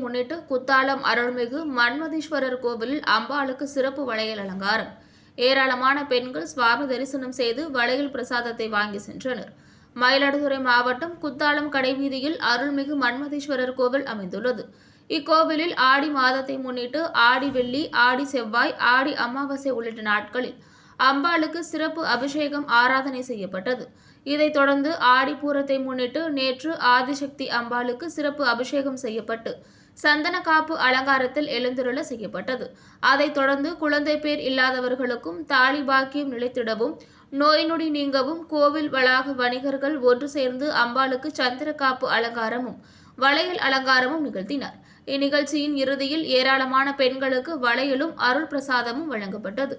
முன்னிட்டு குத்தாலம் அருள்மிகு மன்மதீஸ்வரர் கோவிலில் அம்பாளுக்கு சிறப்பு வளையல் அலங்காரம். ஏராளமான பெண்கள் சுவாமி தரிசனம் செய்து வளையல் பிரசாதத்தை வாங்கி சென்றனர். மயிலாடுதுறை மாவட்டம் குத்தாலம் கடைவீதியில் அருள்மிகு மன்மதீஸ்வரர் கோவில் அமைந்துள்ளது. இக்கோவிலில் ஆடி மாதத்தை முன்னிட்டு ஆடி வெள்ளி, ஆடி செவ்வாய், ஆடி அமாவாசை உள்ளிட்ட நாட்களில் அம்பாளுக்கு சிறப்பு அபிஷேகம் ஆராதனை செய்யப்பட்டது. இதைத் தொடர்ந்து ஆடிப்பூரத்தை முன்னிட்டு நேற்று ஆதிசக்தி அம்பாளுக்கு சிறப்பு அபிஷேகம் செய்யப்பட்டு சந்தன காப்பு அலங்காரத்தில் எழுந்தருள செய்யப்பட்டது. அதைத் தொடர்ந்து குழந்தை பேர் இல்லாதவர்களுக்கும் தாலி பாக்கியம் நிலைத்திடவும் நோய் நொடி நீங்கவும் கோவில் வளாக வணிகர்கள் ஒன்று சேர்ந்து அம்பாளுக்கு சந்திர காப்பு அலங்காரமும் வளையல் அலங்காரமும் நிகழ்த்தினர். இந்நிகழ்ச்சியின் இறுதியில் ஏராளமான பெண்களுக்கு வளையலும் அருள் பிரசாதமும் வழங்கப்பட்டது.